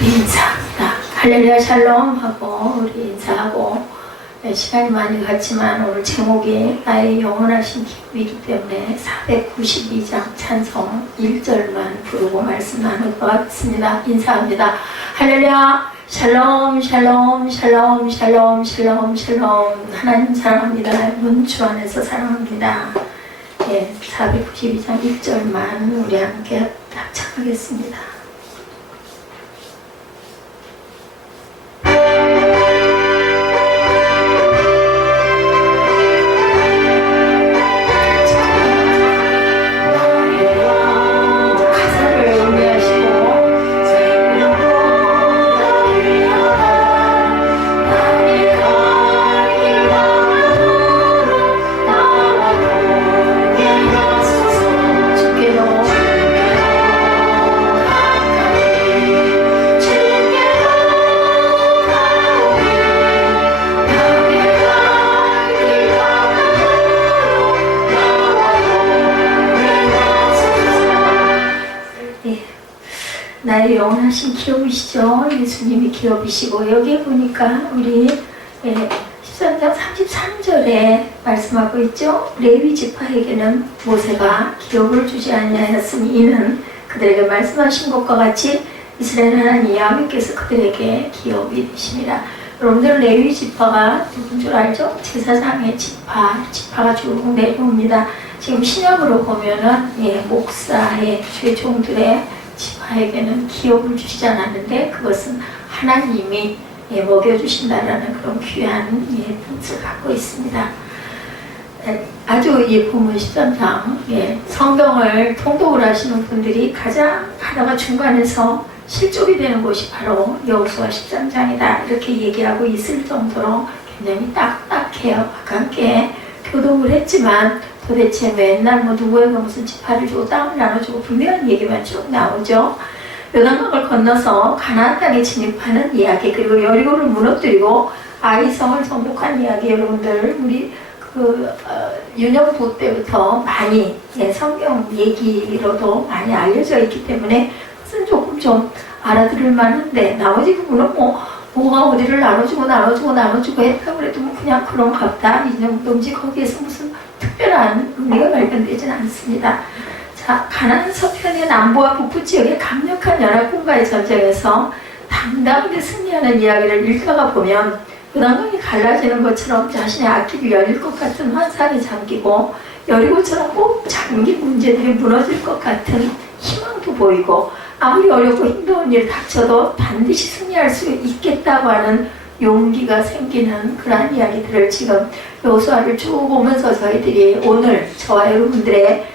우리 인사합니다. 할렐루야 샬롬 하고 우리 인사하고, 시간이 많이 갔지만 오늘 제목이 나의 영원하신 기쁨이기 때문에 492장 찬송 1절만 부르고 말씀 나눌 것 같습니다. 인사합니다. 할렐루야 샬롬 샬롬 샬롬 샬롬 샬롬 샬롬. 하나님 사랑합니다. 문 주 안에서 사랑합니다. 492장 1절만 우리 함께 합창하겠습니다. 나의 영원하신 기업이시죠. 예수님이 기업이시고, 여기에 보니까 우리 13장 33절에 말씀하고 있죠. 레위 지파에게는 모세가 기업을 주지 아니하였으니 이는 그들에게 말씀하신 것과 같이 이스라엘 하나님 야훼께서 그들에게 기업이 되십니다. 여러분들 레위 지파가 누군 줄 알죠? 제사장의 지파가 쭉 내려옵니다. 지금 신약으로 보면은 목사의 죄종들의 지파에게는 기업을 주시지 않았는데 그것은 하나님이 먹여주신다라는 그런 귀한 뜻을 갖고 있습니다. 아주 본문 13장 성경을 통독을 하시는 분들이 가장 하다가 중간에서 실족이 되는 곳이 바로 여호수아 13장이다 이렇게 얘기하고 있을 정도로 굉장히 딱딱해요. 함께 교독을 했지만 도대체 맨날 누구에게 무슨 지파를 주고 땅을 나눠주고 분명한 얘기만 쭉 나오죠. 요단강을 건너서 가나안 땅에 진입하는 이야기, 그리고 여리고를 무너뜨리고 아이성을 정복한 이야기, 여러분들 우리 유년부 때부터 많이 성경 얘기로도 많이 알려져 있기 때문에 그것은 조금 좀 알아들을 만한데, 나머지 부분은 뭐가 어디를 나눠주고 했다고 해도 그냥 그런가 보다 이 정도인지 거기에서 무슨 특별한 의미가 발견되지는 않습니다. 자, 가나안 서편의 남부와 북부 지역의 강력한 연합군과의 전쟁에서 당당하게 승리하는 이야기를 읽다가 보면 요단강이 갈라지는 것처럼 자신의 앞길이 열릴 것 같은 환상이 잠기고, 여리고처럼 꼭 잠긴 문제들이 무너질 것 같은 희망도 보이고, 아무리 어렵고 힘겨운 일 닥쳐도 반드시 승리할 수 있겠다고 하는 용기가 생기는 그러한 이야기들을 지금 여호수아를 쭉 보면서 저희들이 오늘 저와 여러분들의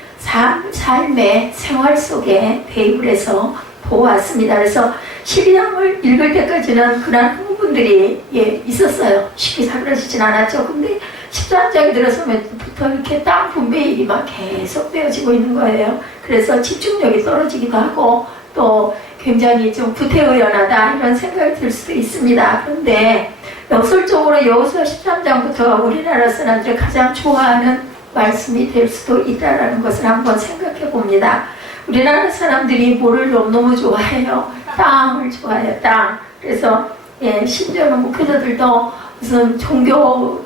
삶의 생활 속에 대입을 해서 보았습니다. 그래서 12장을 읽을 때까지는 그러한 흥분들이 있었어요. 쉽게 사그라지진 않았죠. 근데 13장이 들어서부터 이렇게 땅 분배일이 막 계속 되어지고 있는 거예요. 그래서 집중력이 떨어지기도 하고 또 굉장히 좀 구태의연하다 이런 생각이 들 수도 있습니다. 그런데 역설적으로 여호수아 13장부터 우리나라 사람들이 가장 좋아하는 말씀이 될 수도 있다는 것을 한번 생각해 봅니다. 우리나라 사람들이 뭐를 너무 좋아해요? 땅을 좋아해요. 땅. 그래서 심지어는 목회자들도 무슨 종교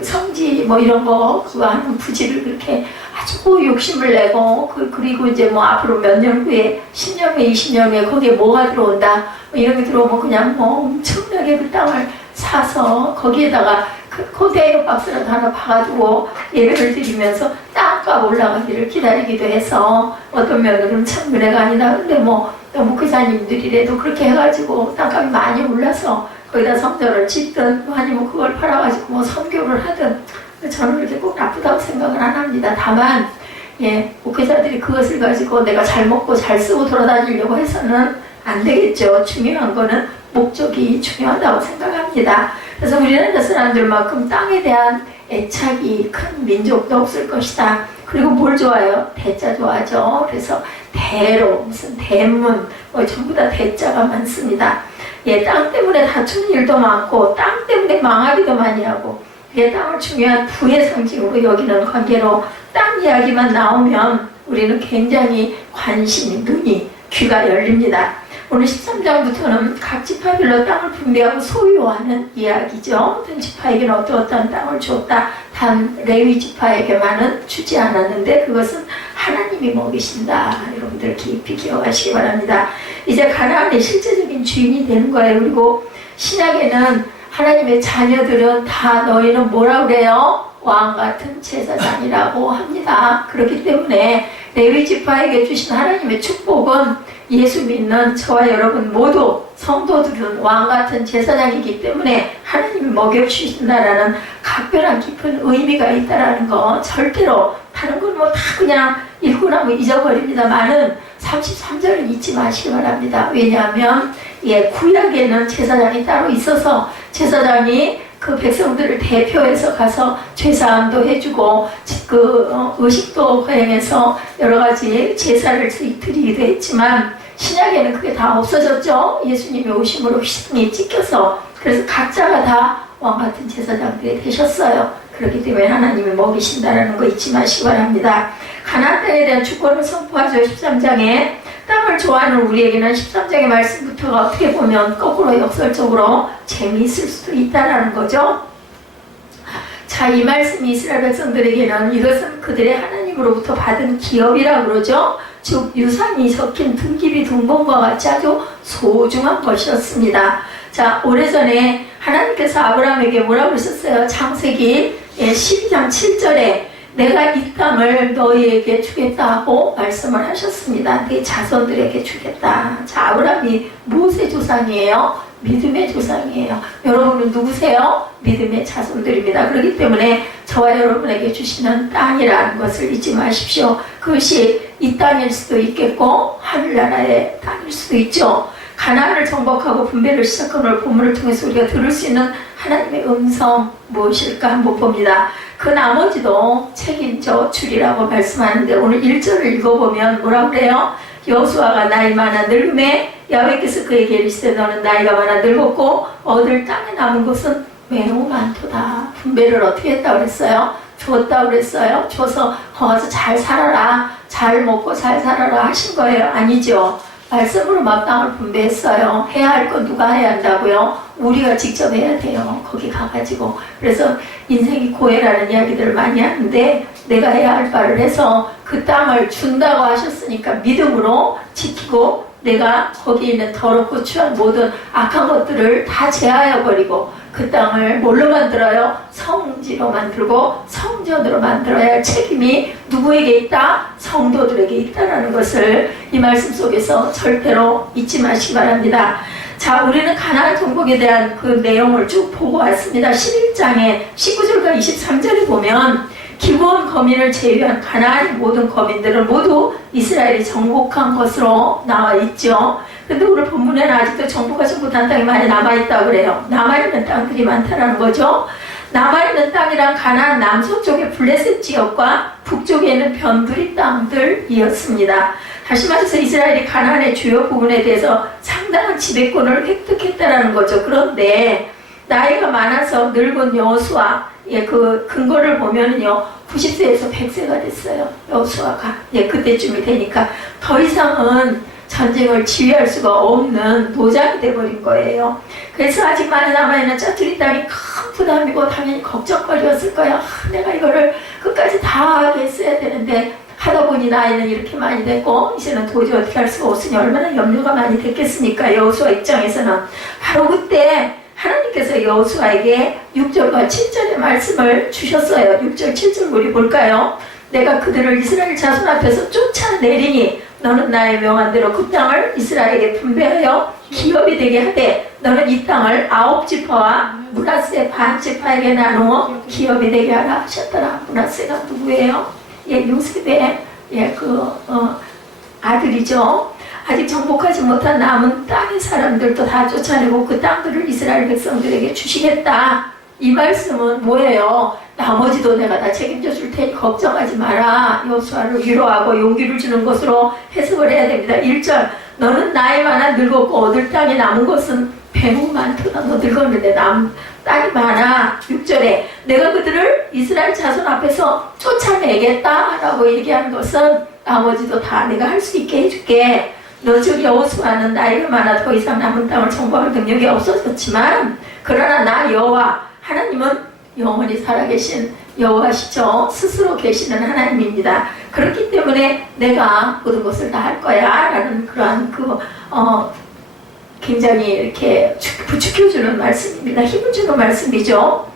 성지 이런 거 그거 하는 부지를 그렇게 아주 욕심을 내고 그리고 이제 앞으로 몇 년 후에 10년 후에 20년 후에 거기에 뭐가 들어온다 이런 게 들어오면 그냥 엄청나게 그 땅을 사서 거기에다가 코데이너 박스라도 하나 봐가지고 예배를 드리면서 땅값 올라가기를 기다리기도 해서, 어떤 면으로는 참 은혜가 아니다. 근데 목회자님들이라도 그렇게 해가지고 땅값이 많이 올라서 거기다 성전을 짓든 아니면 그걸 팔아가지고 선교를 하든 저는 그렇게 꼭 나쁘다고 생각은 안 합니다. 다만 목회자들이 그것을 가지고 내가 잘 먹고 잘 쓰고 돌아다니려고 해서는 안 되겠죠. 중요한 거는 목적이 중요하다고 생각합니다. 그래서 우리나라 사람들만큼 땅에 대한 애착이 큰 민족도 없을 것이다. 그리고 뭘 좋아해요? 대자 좋아하죠. 그래서 대로 무슨 대문 전부 다 대자가 많습니다. 땅 때문에 다투는 일도 많고 땅 때문에 망하기도 많이 하고, 땅을 중요한 부의 상징으로 여기는 관계로 땅 이야기만 나오면 우리는 굉장히 관심이, 눈이, 귀가 열립니다. 오늘 13장부터는 각 지파별로 땅을 분배하고 소유하는 이야기죠. 어떤 지파에게는 어떤 땅을 줬다. 단 레위 지파에게만은 주지 않았는데 그것은 하나님이 먹이신다. 여러분들 깊이 기억하시기 바랍니다. 이제 가나안의 실제적인 주인이 되는 거예요. 그리고 신약에는 하나님의 자녀들은 다 너희는 뭐라 그래요? 왕같은 제사장이라고 합니다. 그렇기 때문에 레위 지파에게 주신 하나님의 축복은 예수 믿는 저와 여러분 모두 성도들은 왕같은 제사장이기 때문에 하나님이 먹여주신다라는 각별한 깊은 의미가 있다라는 거 절대로 다른 건 뭐 다 그냥 읽고 나면 잊어버립니다만은 33절을 잊지 마시기 바랍니다. 왜냐하면 구약에는 제사장이 따로 있어서 제사장이 그 백성들을 대표해서 가서 죄사함도 해주고 의식도 거행해서 여러 가지 제사를 드리기도 했지만 신약에는 그게 다 없어졌죠. 예수님이 오심으로 휘슬이 찢겨서 그래서 각자가 다 왕같은 제사장들이 되셨어요. 그렇기 때문에 하나님이 먹이신다는 거 잊지 마시기 바랍니다. 가나안 땅에 대한 주권을 선포하죠. 13장에 땅을 좋아하는 우리에게는 13장의 말씀부터가 어떻게 보면 거꾸로 역설적으로 재미있을 수도 있다는 거죠. 자, 이 말씀이 이스라엘 백성들에게는 이것은 그들의 하나님으로부터 받은 기업이라고 그러죠. 즉 유산이 적힌 등기비 등본과 같이 아주 소중한 것이었습니다. 자, 오래전에 하나님께서 아브라함에게 뭐라고 그러셨어요? 창세기 12장 7절에 내가 이 땅을 너희에게 주겠다고 말씀을 하셨습니다. 네 자손들에게 주겠다. 자, 아브라함이 무엇의 조상이에요? 믿음의 조상이에요. 여러분은 누구세요? 믿음의 자손들입니다. 그렇기 때문에 저와 여러분에게 주시는 땅이라는 것을 잊지 마십시오. 그것이 이 땅일 수도 있겠고 하늘나라의 땅일 수도 있죠. 가나안을 정복하고 분배를 시작한 오늘 본문을 통해서 우리가 들을 수 있는 하나님의 음성 무엇일까 한번 봅니다. 그 나머지도 책임져 주리라고 말씀하는데 오늘 1절을 읽어보면 뭐라고 그래요? 여호수아가 나이 많아 늙음에 야훼께서 그에게 이르시되 너는 나이가 많아 늙었고 얻을 땅에 남은 것은 매우 많도다. 분배를 어떻게 했다고 그랬어요? 줬다고 그랬어요? 줘서 거기서 잘 살아라, 잘 먹고 잘 살아라 하신 거예요? 아니죠. 말씀으로 막 땅을 분배했어요. 해야 할 건 누가 해야 한다고요? 우리가 직접 해야 돼요. 거기 가가지고. 그래서 인생이 고해라는 이야기들을 많이 하는데 내가 해야 할 바를 해서 그 땅을 준다고 하셨으니까 믿음으로 지키고 내가 거기 있는 더럽고 추한 모든 악한 것들을 다 제하여 버리고 그 땅을 뭘로 만들어요? 성지로 만들고 성전으로 만들어야 할 책임이 누구에게 있다? 성도들에게 있다라는 것을 이 말씀 속에서 절대로 잊지 마시기 바랍니다. 자, 우리는 가나안 정복에 대한 그 내용을 쭉 보고 왔습니다. 11장에 19절과 23절에 보면 기브온 거민을 제외한 가나안의 모든 거민들은 모두 이스라엘이 정복한 것으로 나와 있죠. 근데 오늘 본문에는 아직도 정복하지 못한 땅이 많이 남아있다고 그래요. 남아있는 땅들이 많다는 거죠. 남아있는 땅이란 가나안 남서쪽의 블레셋 지역과 북쪽에 있는 변두리 땅들이었습니다. 다시 말해서 이스라엘이 가나안의 주요 부분에 대해서 상당한 지배권을 획득했다는 거죠. 그런데 나이가 많아서 늙은 여호수아 그 근거를 보면은요 90세에서 100세가 됐어요. 여호수아가 그때쯤이 되니까 더 이상은 전쟁을 지휘할 수가 없는 노장이 돼버린 거예요. 그래서 아직 많이 남아있는 짜투리 땅이 큰 부담이고 당연히 걱정거리였을 거예요. 내가 이거를 끝까지 다 했어야 되는데 하다 보니 나이는 이렇게 많이 됐고 이제는 도저히 어떻게 할 수가 없으니 얼마나 염려가 많이 됐겠습니까? 여호수아 입장에서는. 바로 그때 하나님께서 여호수아에게 6절과 7절의 말씀을 주셨어요. 6절 7절 우리 볼까요? 내가 그들을 이스라엘 자손 앞에서 쫓아내리니 너는 나의 명한 대로 그 땅을 이스라엘에게 분배하여 기업이 되게 하되 너는 이 땅을 9지파와 므낫세 반지파에게 나누어 기업이 되게 하라 하셨더라. 므낫세가 누구예요? 요셉의 아들이죠. 아직 정복하지 못한 남은 땅의 사람들도 다 쫓아내고 그 땅들을 이스라엘 백성들에게 주시겠다. 이 말씀은 뭐예요? 나머지도 내가 다 책임져 줄 테니 걱정하지 마라. 여호수아를 위로하고 용기를 주는 것으로 해석을 해야 됩니다. 1절 너는 나이 많아 늙었고 얻을 땅이 남은 것은 배우 많도다. 너 늙었는데 땅이 많아. 6절에 내가 그들을 이스라엘 자손 앞에서 쫓아내겠다 라고 얘기한 것은 나머지도 다 내가 할 수 있게 해줄게. 너즉 여호수아는 나이가 많아 더 이상 남은 땅을 정복할 능력이 없어졌지만 그러나 나 여호와 하나님은 영원히 살아계신 여호와시죠. 스스로 계시는 하나님입니다. 그렇기 때문에 내가 모든 것을 다 할 거야 라는 그러한 굉장히 이렇게 부추겨주는 말씀입니다. 힘을 주는 말씀이죠.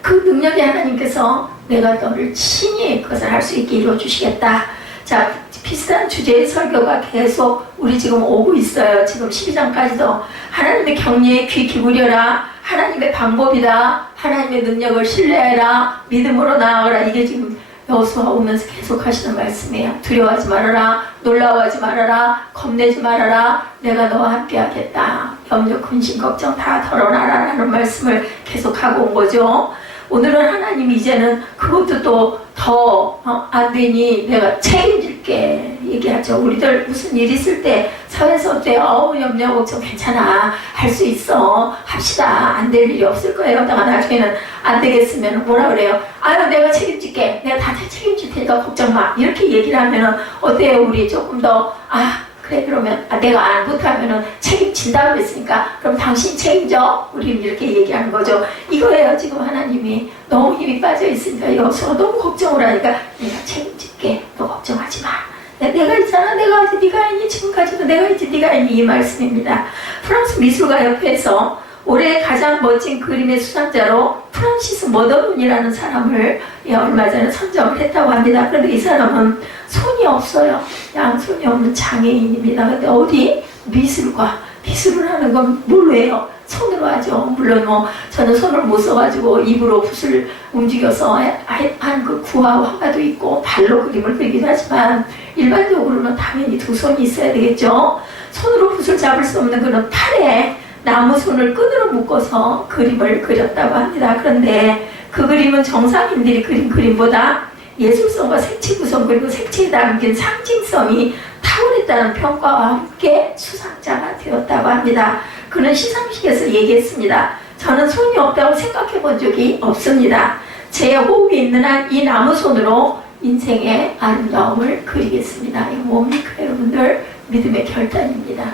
그 능력이 하나님께서 내가 너를 친히 그것을 할 수 있게 이루어주시겠다. 자, 비슷한 주제의 설교가 계속 우리 지금 오고 있어요. 지금 12장까지도 하나님의 경륜에 귀 기울여라. 하나님의 방법이다. 하나님의 능력을 신뢰해라. 믿음으로 나아가라. 이게 지금 여호수아 오면서 계속 하시는 말씀이에요. 두려워하지 말아라. 놀라워하지 말아라. 겁내지 말아라. 내가 너와 함께 하겠다. 염려, 근심, 걱정 다 덜어놔라 라는 말씀을 계속하고 온 거죠. 오늘은 하나님이 이제는 그것도 또 더 안 되니 내가 책임질게 얘기하죠. 우리들 무슨 일 있을 때 사회에서 어때? 염려 걱정 괜찮아. 할 수 있어. 합시다. 안 될 일이 없을 거예요. 내가 나중에는 안 되겠으면 뭐라 그래요? 아유 내가 책임질게. 내가 다 책임질 테니까 걱정 마. 이렇게 얘기를 하면은 어때요? 우리 조금 더 그래 그러면 내가 못하면은 책임진다고 했으니까 그럼 당신 책임져. 우리 이렇게 얘기하는 거죠. 이거예요. 지금 하나님이 너무 힘이 빠져 있으니까 여호수아가 너무 걱정을 하니까 내가 책임질게. 너 걱정하지 마. 내가 있잖아. 내가 있지. 네가 있니? 지금까지도 내가 있지. 네가 있니? 이 말씀입니다. 프랑스 미술가 협회에서 올해 가장 멋진 그림의 수상자로 프란시스 머더문이라는 사람을 얼마 전에 선정을 했다고 합니다. 그런데 이 사람은 손이 없어요. 양손이 없는 장애인입니다. 근데 어디 미술을 하는 건 뭘로 해요? 손으로 하죠. 물론 저는 손을 못 써가지고 입으로 붓을 움직여서 한 그 구화 화가도 있고 발로 그림을 그리기도 하지만 일반적으로는 당연히 두 손이 있어야 되겠죠. 손으로 붓을 잡을 수 없는 그런 팔에 나무 손을 끈으로 묶어서 그림을 그렸다고 합니다. 그런데 그 그림은 정상인들이 그린 그림보다 예술성과 색채 구성 그리고 색채에 담긴 상징성이 탁월했다는 평가와 함께 수상자가 되었다고 합니다. 그는 시상식에서 얘기했습니다. 저는 손이 없다고 생각해 본 적이 없습니다. 제 호흡이 있는 한 이 나무 손으로 인생의 아름다움을 그리겠습니다. 이거 뭡니까 여러분들? 믿음의 결단입니다.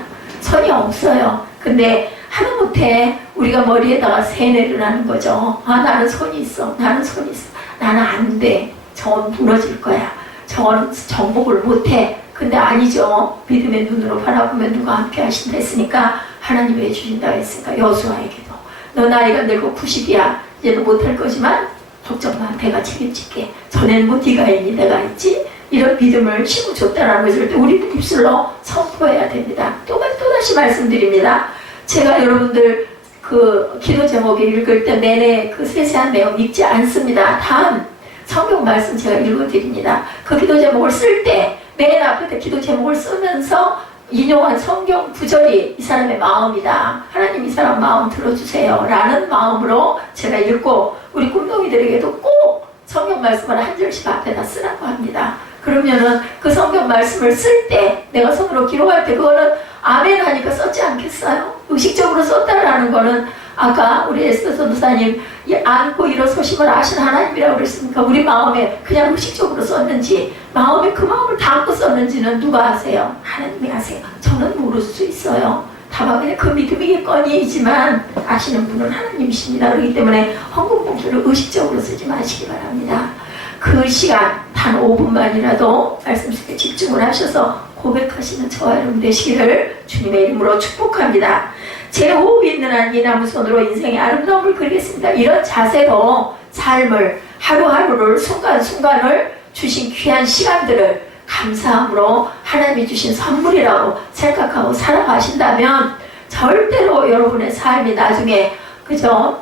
손이 없어요. 근데 하다못해 우리가 머리에다가 세뇌를 하는 거죠. 나는 손이 있어. 나는 손이 있어. 나는 안 돼. 저건 무너질 거야. 저건 정복을 못해. 근데 아니죠. 믿음의 눈으로 바라보면 누가 함께 하신다 했으니까 하나님이 해주신다 했으니까 여호수아에게도 너 나이가 늙고 90이야. 이제는 못할 거지만 걱정 마. 내가 책임질게. 전에는 뭐 네가 있니? 내가 있지? 이런 믿음을 심어줬다라는 것을 우리 입술로 선포해야 됩니다. 또다시 말씀드립니다. 제가 여러분들 그 기도 제목을 읽을 때 내내 그 세세한 내용 읽지 않습니다. 단 성경 말씀 제가 읽어드립니다. 그 기도 제목을 쓸 때 맨 앞에 기도 제목을 쓰면서 인용한 성경 구절이 이 사람의 마음이다. 하나님 이 사람 마음 들어주세요. 라는 마음으로 제가 읽고 우리 꿈동이들에게도 꼭 성경 말씀을 한 절씩 앞에다 쓰라고 합니다. 그러면은 그 성경 말씀을 쓸 때 내가 손으로 기록할 때 그거는 아멘 하니까 썼지 않겠어요? 의식적으로 썼다라는 거는 아까 우리 에스더 전도사님 안고 일어서심을 아신 하나님이라고 그랬으니까 우리 마음에 그냥 의식적으로 썼는지 마음에 그 마음을 담고 썼는지는 누가 아세요? 하나님이 아세요. 저는 모를 수 있어요. 다만 그냥 그 믿음이겠거니이지만 아시는 분은 하나님이십니다. 그렇기 때문에 헌금 봉투를 의식적으로 쓰지 마시기 바랍니다. 그 시간 단 5분만이라도 말씀 속에 집중을 하셔서 고백하시는 저와 여러분 되시기를 주님의 이름으로 축복합니다. 제 호흡이 있는 한 이 나무 손으로 인생의 아름다움을 그리겠습니다. 이런 자세로 삶을 하루하루를 순간순간을 주신 귀한 시간들을 감사함으로 하나님이 주신 선물이라고 생각하고 살아가신다면 절대로 여러분의 삶이 나중에 그저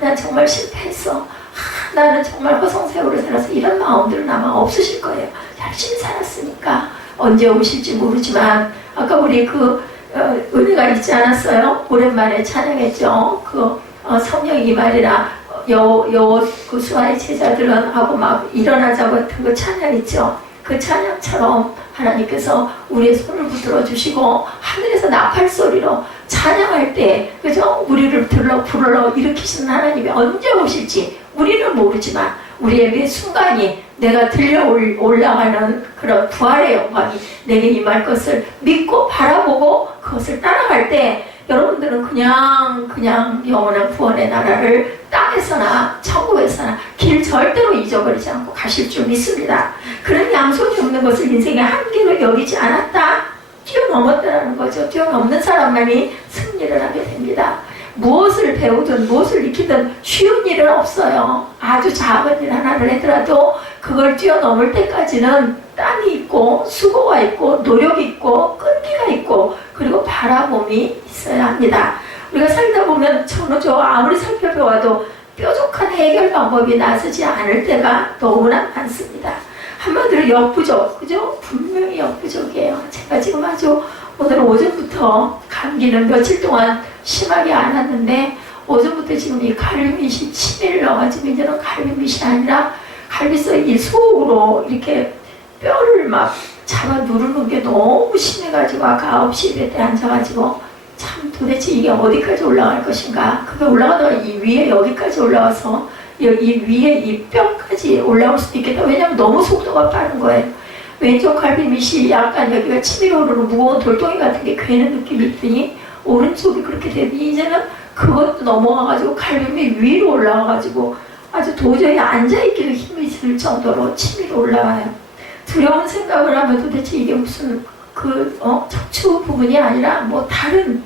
난 정말 실패했어. 나는 정말 허송세월을 살아서 이런 마음들은 아마 없으실 거예요. 열심히 살았으니까 언제 오실지 모르지만 아까 우리 은혜가 있지 않았어요? 오랜만에 찬양했죠. 성령이 말이라 그 수아의 제자들은 하고 막 일어나자고 했던 그 찬양했죠. 그 찬양처럼 하나님께서 우리의 손을 붙들어 주시고 하늘에서 나팔 소리로 찬양할 때 그죠? 우리를 불러 일으키시는 하나님이 언제 오실지 우리는 모르지만 우리의 매 순간이 내가 들려 올라가는 그런 부활의 영광이 내게 임할 것을 믿고 바라보고 그것을 따라갈 때 여러분들은 그냥 영원한 구원의 나라를 땅에서나 천국에서나 길 절대로 잊어버리지 않고 가실 줄 믿습니다. 그런 양손이 없는 것을 인생의 한계로 여기지 않았다, 뛰어넘었다라는 거죠. 뛰어넘는 사람만이 승리를 하게 됩니다. 무엇을 배우든 무엇을 익히든 쉬운 일은 없어요. 아주 작은 일 하나를 하더라도 그걸 뛰어넘을 때까지는 땀이 있고 수고가 있고 노력이 있고 끈기가 있고 그리고 바라봄이 있어야 합니다. 우리가 살다 보면 저는 아무리 살펴보아도 뾰족한 해결 방법이 나서지 않을 때가 너무나 많습니다. 한마디로 역부족, 그죠? 분명히 역부족이에요. 제가 지금 아주 오늘 오전부터 감기는 며칠 동안 심하게 안 왔는데 오전부터 지금 이 갈비밑이 치매를 넣어가지고 이제는 갈비밑이 아니라 갈비뼈 이 속으로 이렇게 뼈를 막 잡아 누르는 게 너무 심해가지고 아까 9시 예배 때 앉아가지고 참 도대체 이게 어디까지 올라갈 것인가. 그게 올라가다가 이 위에 여기까지 올라와서 이 위에 이 뼈까지 올라올 수도 있겠다. 왜냐면 너무 속도가 빠른 거예요. 왼쪽 갈비밑이 약간 여기가 치밀어 오르는 무거운 돌덩이 같은 게 괴는 느낌이 있더니 오른쪽이 그렇게 되더니 이제는 그것도 넘어가가지고 갈비밑 위로 올라와가지고 아주 도저히 앉아있기도 힘이 들 정도로 치밀어 올라와요. 두려운 생각을 하면 도대체 이게 무슨 척추 부분이 아니라 뭐 다른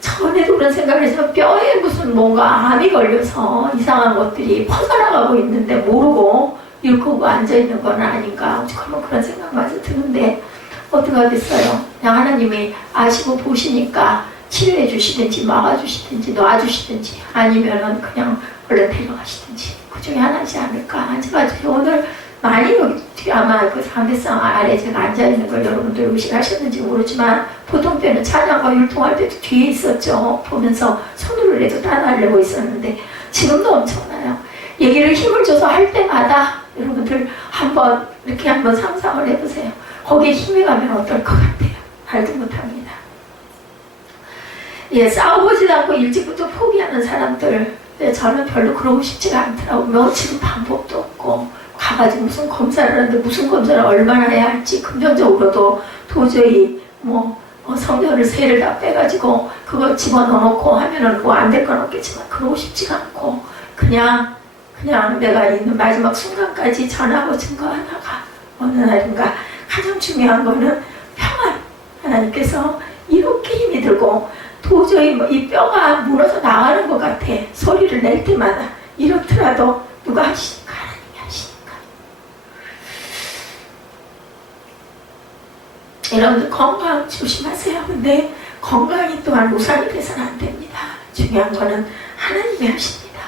전에도 그런 생각을 해서 뼈에 무슨 뭔가 암이 걸려서 이상한 것들이 퍼져나가고 있는데 모르고 이렇게 앉아있는 건 아닌가. 그러면 그런 생각마저 드는데 어떡하겠어요. 그냥 하나님이 아시고 보시니까 치료해 주시든지 막아주시든지 놔주시든지 아니면은 그냥 얼른 데려가시든지 그 중에 하나지 않을까. 제가 오늘 많이 여기 아마 그 담배상 아래 제가 앉아있는 걸 여러분들 의식하셨는지 모르지만 보통 때는 찬양과 율동할 때도 뒤에 있었죠. 보면서 손으로 해도 따라하려고 있었는데 지금도 엄청나요. 얘기를 힘을 줘서 할 때마다 여러분들 이렇게 한번 상상을 해보세요. 거기에 힘이 가면 어떨 것 같아요? 말도 못합니다. 예, 싸워보지도 않고 일찍부터 포기하는 사람들, 저는 별로 그러고 싶지가 않더라고요. 며칠 방법도 없고 가가지고 무슨 검사를 하는데 무슨 검사를 얼마나 해야 할지 금전적으로도 도저히 성전을 세를 다 빼가지고 그거 집어넣어놓고 하면은 뭐 안 될 건 없겠지만 그러고 싶지가 않고 그냥 내가 있는 마지막 순간까지 전하고 증거하다가 어느 날인가 가장 중요한 거는 평안. 하나님께서 이렇게 힘이 들고 도저히 이 뼈가 물어서 나가는 것 같아. 소리를 낼 때마다 이렇더라도 누가 하시니까 하나님이 하시니까. 여러분들 건강 조심하세요. 근데 건강이 또한 우상이 돼서는 안 됩니다. 중요한 거는 하나님이 하십니다.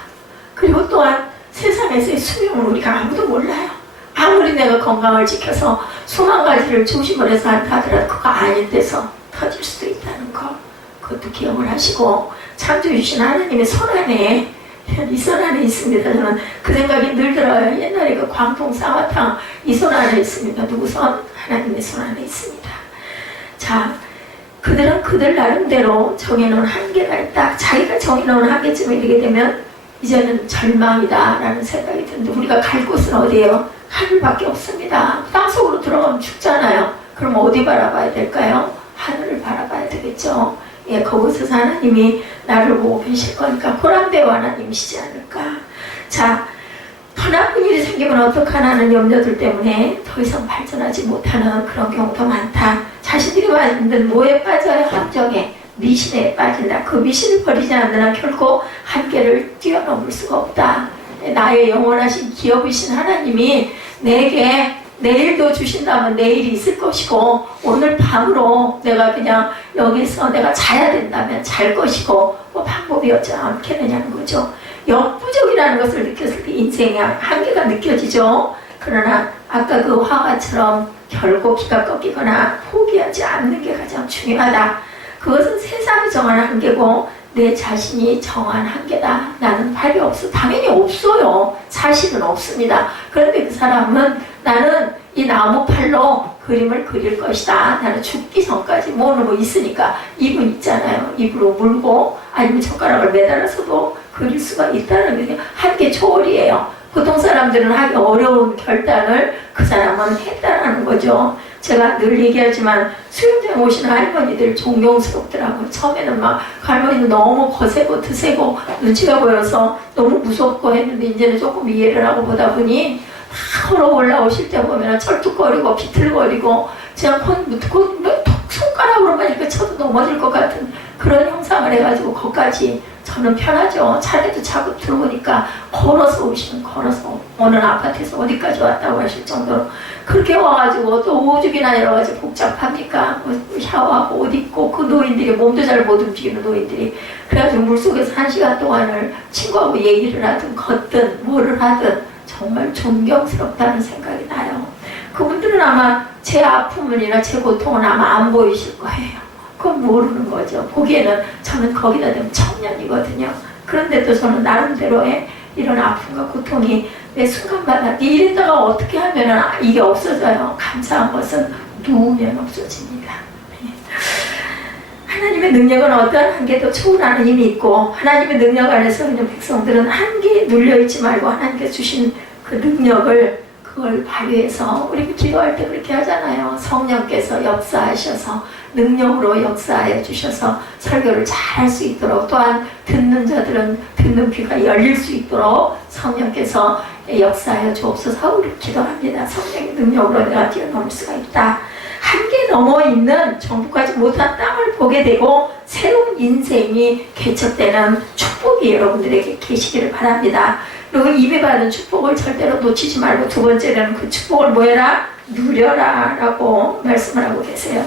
그리고 또한 세상에서의 수명을 우리가 아무도 몰라요. 아무리 내가 건강을 지켜서 수만 가지를 조심을 해서 한다 하더라도 그거 아닌 데서 터질 수도 있다는 거, 그것도 기억을 하시고 창조해 주신 하나님의 손 안에, 이 손 안에 있습니다. 저는 그 생각이 늘 들어요. 옛날에 그 광통 쌍화탕 이 손 안에 있습니다. 누구 손? 하나님의 손 안에 있습니다. 자, 그들은 그들 나름대로 정해놓은 한계가 있다. 자기가 정해놓은 한계쯤에 이르게 되면 이제는 절망이다 라는 생각이 드는데 우리가 갈 곳은 어디예요? 하늘밖에 없습니다. 땅속으로 들어가면 죽잖아요. 그럼 어디 바라봐야 될까요? 하늘을 바라봐야 되겠죠. 예, 거기서 하나님이 나를 보고 계실 거니까 보람배우 하나님이시지 않을까. 자, 더 나쁜 일이 생기면 어떡하나는 염려들 때문에 더 이상 발전하지 못하는 그런 경우도 많다. 자신들이 만든 뭐에 빠져야 함정에, 미신에 빠진다. 그 미신을 버리지 않는 한 결코 한계를 뛰어넘을 수가 없다. 나의 영원하신 기업이신 하나님이 내게 내일도 주신다면 내일이 있을 것이고 오늘 밤으로 내가 그냥 여기서 내가 자야 된다면 잘 것이고 뭐 방법이 없지 않겠느냐는 거죠. 역부족이라는 것을 느꼈을 때 인생의 한계가 느껴지죠. 그러나 아까 그 화가처럼 결국 기가 꺾이거나 포기하지 않는 게 가장 중요하다. 그것은 세상이 정한 한계고 내 자신이 정한 한계다. 나는 팔이 없어. 당연히 없어요. 사실은 없습니다. 그런데 그 사람은 나는 이 나무 팔로 그림을 그릴 것이다. 나는 죽기 전까지 모르고 있으니까 입은 있잖아요. 입으로 물고 아니면 젓가락을 매달아서도 그릴 수가 있다는 게 한계 초월이에요. 보통 사람들은 하기 어려운 결단을 그 사람은 했다라는 거죠. 제가 늘 얘기하지만 수영장 오시는 할머니들 존경스럽더라고요. 처음에는 막 할머니는 너무 거세고 드세고 눈치가 보여서 너무 무섭고 했는데 이제는 조금 이해를 하고 보다 보니 다 걸어 올라오실 때 보면 철뚝거리고 비틀거리고 그냥 손가락으로만 이렇게 쳐도 넘어질 것 같은 그런 형상을 해가지고 거기까지 저는 편하죠. 차례도 차고 들어오니까 걸어서 걸어서 어느 아파트에서 어디까지 왔다고 하실 정도로 그렇게 와가지고 또 오죽이나 여러 가지 복잡합니까? 샤워하고 옷 입고 그 노인들이 몸도 잘 못 움직이는 노인들이 그래가지고 물속에서 1시간 동안을 친구하고 얘기를 하든 걷든 뭐를 하든 정말 존경스럽다는 생각이 나요. 그분들은 아마 제 아픔이나 제 고통은 아마 안 보이실 거예요. 그건 모르는 거죠. 보기에는 저는 거기다 대면 청년이거든요. 그런데도 저는 나름대로의 이런 아픔과 고통이 매 순간마다 이랬다가 어떻게 하면 이게 없어져요. 감사한 것은 누우면 없어집니다. 하나님의 능력은 어떠한 한계도 초월하는 힘이 있고 하나님의 능력 안에서 있는 백성들은 한계에 눌려있지 말고 하나님께 주신 그 능력을 그걸 발휘해서 우리 기도할 때 그렇게 하잖아요. 성령께서 역사하셔서 능력으로 역사하여 주셔서 설교를 잘 할 수 있도록 또한 듣는 자들은 듣는 귀가 열릴 수 있도록 성령께서 역사하여 주옵소서 우리 기도합니다. 성령의 능력으로 내가 뛰어넘을 수가 있다. 한계 넘어 있는 정복하지 못한 땅을 보게 되고 새로운 인생이 개척되는 축복이 여러분들에게 계시기를 바랍니다. 그리고 이미 받은 축복을 절대로 놓치지 말고 두 번째는 그 축복을 뭐해라? 누려라 라고 말씀을 하고 계세요.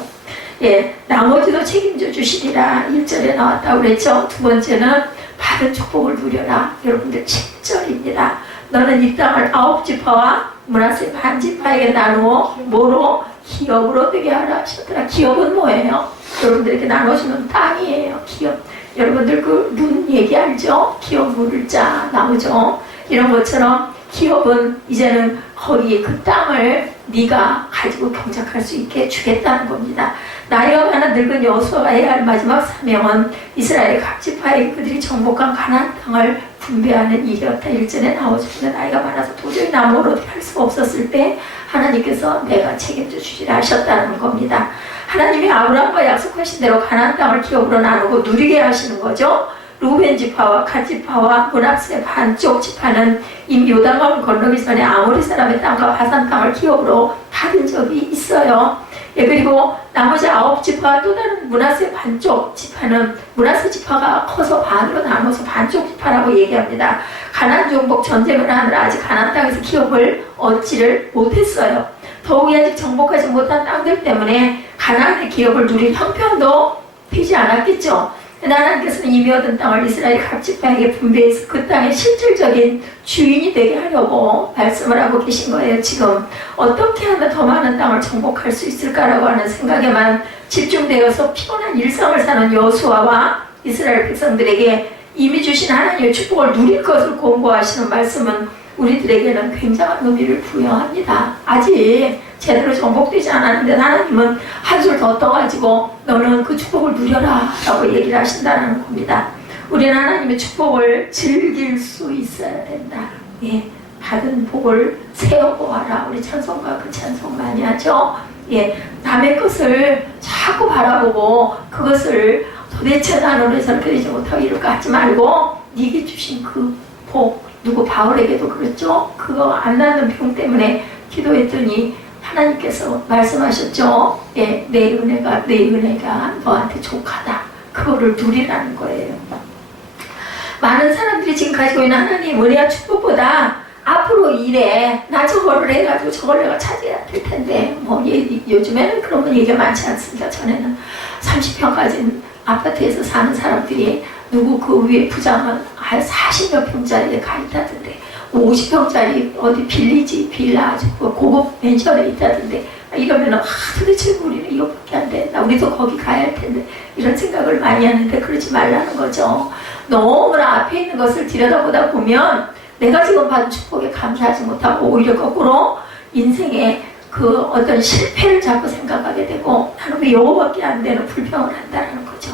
예, 나머지도 책임져 주시리라 1절에 나왔다고 그랬죠. 두 번째는 받은 축복을 누려라. 여러분들 7절입니다. 너는 이 땅을 9지파와 므낫세 반지파에게 나누어 뭐로? 기업으로 되게 하라 하셨더라. 기업은 뭐예요? 여러분들에게 나눠주는 땅이에요. 기업. 여러분들 그 룬 얘기 알죠? 기업 물을 자 나오죠? 이런 것처럼 기업은 이제는 거기 그 땅을 네가 가지고 경작할 수 있게 주겠다는 겁니다. 나이가 많은 늙은 여호수아가 해야 할 마지막 사명은 이스라엘 각 지파에 그들이 정복한 가나안 땅을 분배하는 일이었다. 1절에 나오죠. 나이가 많아서 도저히 나무로 할 수가 없었을 때 하나님께서 내가 책임져 주시라 하셨다는 겁니다. 하나님이 아브라함과 약속하신 대로 가나안 땅을 기업으로 나누고 누리게 하시는 거죠. 루벤 지파와 갓 지파와 므낫세 반쪽 지파는 이미 요단강을 건너기 전에 아모리 사람의 땅과 바산 땅을 기업으로 받은 적이 있어요. 예, 그리고 나머지 9지파와 또 다른 므낫세 반쪽 지파는 므낫세 지파가 커서 반으로 나눠서 반쪽 지파라고 얘기합니다. 가나안 정복 전쟁을 하느라 아직 가나안 땅에서 기업을 얻지를 못했어요. 더욱이 아직 정복하지 못한 땅들 때문에 가나안의 기업을 누릴 형편도 되지 않았겠죠. 하나님께서는 이미 얻은 땅을 이스라엘 각 지파에게 분배해서 그 땅의 실질적인 주인이 되게 하려고 말씀을 하고 계신 거예요. 지금 어떻게 하면 더 많은 땅을 정복할 수 있을까라고 하는 생각에만 집중되어서 피곤한 일상을 사는 여호수아와 이스라엘 백성들에게 이미 주신 하나님의 축복을 누릴 것을 공고하시는 말씀은 우리들에게는 굉장한 의미를 부여합니다. 아직 제대로 정복되지 않았는데 하나님은 한술 더 떠가지고 너는 그 축복을 누려라 라고 얘기를 하신다는 겁니다. 우리는 하나님의 축복을 즐길 수 있어야 된다. 예, 받은 복을 세워보아라. 우리 찬송가 그 찬송 많이 하죠. 예, 남의 것을 자꾸 바라보고 그것을 도대체 나는 왜 저렇게 되지 못하고 이럴까 하지 말고 네게 주신 그 복, 누구 바울에게도 그랬죠. 그거 안 낫는 병 때문에 기도했더니 하나님께서 말씀하셨죠. 예, 내 은혜가 너한테 족하다. 그거를 누리라는 거예요. 많은 사람들이 지금 가지고 있는 하나님 은혜와 축복보다 앞으로 일해. 나 저거를 해가지고 저걸 내가 차지해야 될 텐데. 요즘에는 그런 건 얘기가 많지 않습니다. 전에는 30평 가진 아파트에서 사는 사람들이 누구 그 위에 부장은 40몇 평짜리에 가 있다던데 50평짜리 어디 빌라 아주 고급 펜션에 있다던데 이러면은 도대체 우리는 이것밖에 안 된다. 우리도 거기 가야 할 텐데 이런 생각을 많이 하는데 그러지 말라는 거죠. 너무나 앞에 있는 것을 들여다보다 보면 내가 지금 받은 축복에 감사하지 못하고 오히려 거꾸로 인생의 그 어떤 실패를 자꾸 생각하게 되고 나는 왜 요거밖에 안 되는 불평을 한다는 거죠.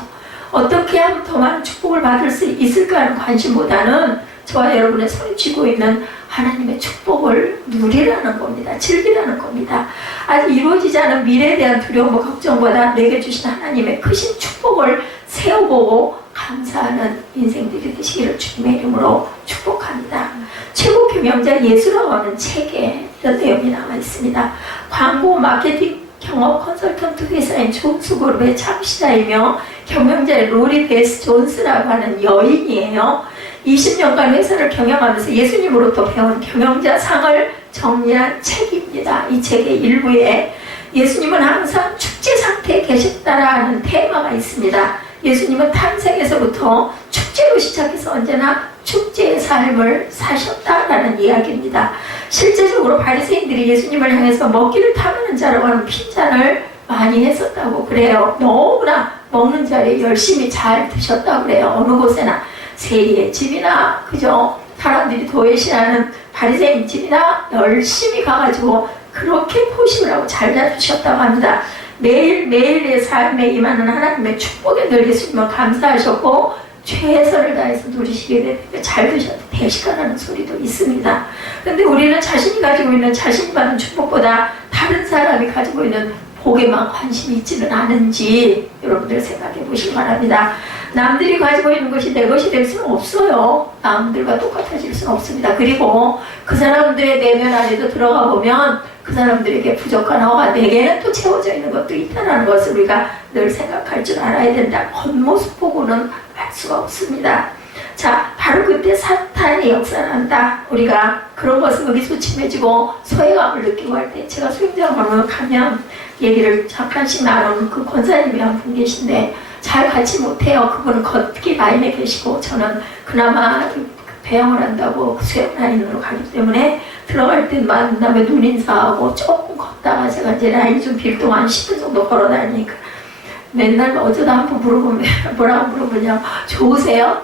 어떻게 하면 더 많은 축복을 받을 수 있을까 하는 관심보다는 저와 여러분의 손에 쥐고 있는 하나님의 축복을 누리라는 겁니다. 즐기라는 겁니다. 아직 이루어지지 않은 미래에 대한 두려움과 걱정보다 내게 주신 하나님의 크신 축복을 세워보고 감사하는 인생들이 되시기를 주님의 이름으로 축복합니다. 최고 경영자 예수라고 하는 책에 이런 내용이 나와 있습니다. 광고 마케팅 경업 컨설턴트 회사인 존스그룹의 창시자이며 경영자의 로리 베스 존스라고 하는 여인이에요. 20년간 회사를 경영하면서 예수님으로부터 배운 경영자상을 정리한 책입니다. 이 책의 일부에 예수님은 항상 축제 상태에 계셨다라는 테마가 있습니다. 예수님은 탄생에서부터 축제로 시작해서 언제나 축제의 삶을 사셨다라는 이야기입니다. 실제적으로 바리새인들이 예수님을 향해서 먹기를 탐하는 자라고 하는 핀잔을 많이 했었다고 그래요. 너무나 먹는 자리에 열심히 잘 드셨다고 그래요. 어느 곳에나 세리의 집이나 그죠? 사람들이 도외시하는 바리새인 집이나 열심히 가가지고 그렇게 포식을 하고 잘 다주셨다고 합니다. 매일매일의 삶에 임하는 하나님의 축복에 늘 예수님은 감사하셨고 최선을 다해서 누리시게 되는데 잘 드셔도 대식하라는 소리도 있습니다. 그런데 우리는 자신이 가지고 있는 자신이 받은 축복보다 다른 사람이 가지고 있는 복에만 관심이 있지는 않은지 여러분들 생각해 보시기 바랍니다. 남들이 가지고 있는 것이 내 것이 될 수는 없어요. 남들과 똑같아질 수는 없습니다. 그리고 그 사람들의 내면 안에도 들어가 보면 그 사람들에게 부족하나와 내게는 또 채워져 있는 것도 있다는 것을 우리가 늘 생각할 줄 알아야 된다. 겉모습 보고는 알 수가 없습니다. 자, 바로 그때 사탄이 역사한다. 우리가 그런 것을 의기소침해지고 소외감을 느끼고 할 때 제가 수영장을 가면 얘기를 잠깐씩 나누는 그 권사님이 한 분 계신데 잘 가지 못해요. 그분은 걷기 라인에 계시고 저는 그나마 배영을 한다고 수영 라인으로 가기 때문에 들어갈 때 만나면 눈인사하고 조금 걷다가 제가 이제 라인 좀 빌 동안 10분 정도 걸어 다니니까 맨날 어쩌다 한번 물어보면 뭐라고 물어보냐 좋으세요?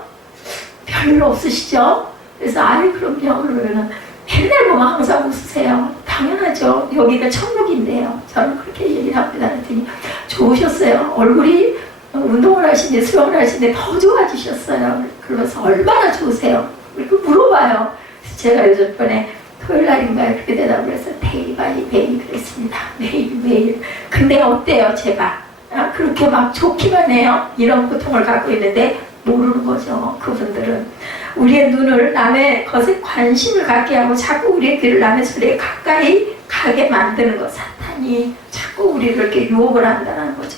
별로 없으시죠? 그래서 아이 그럼요 그러면 맨날 보면 항상 웃으세요. 당연하죠. 여기가 천국인데요. 저는 그렇게 얘기를 합니다. 그랬더니 좋으셨어요. 얼굴이 운동을 하시는데 수영을 하시는데 더 좋아지셨어요. 그러면서 얼마나 좋으세요? 이렇게 물어봐요. 그래서 제가 요즘번에 토요일 날인가요? 그렇게 대답을 해서 데이 바이 데이 그랬습니다. 매일매일. 근데 어때요 제가? 그렇게 막 좋기만 해요. 이런 고통을 갖고 있는데 모르는 거죠. 그분들은 우리의 눈을 남의 것에 관심을 갖게 하고 자꾸 우리의 귀를 남의 소리에 가까이 가게 만드는 것. 사탄이 자꾸 우리를 이렇게 유혹을 한다는 거죠.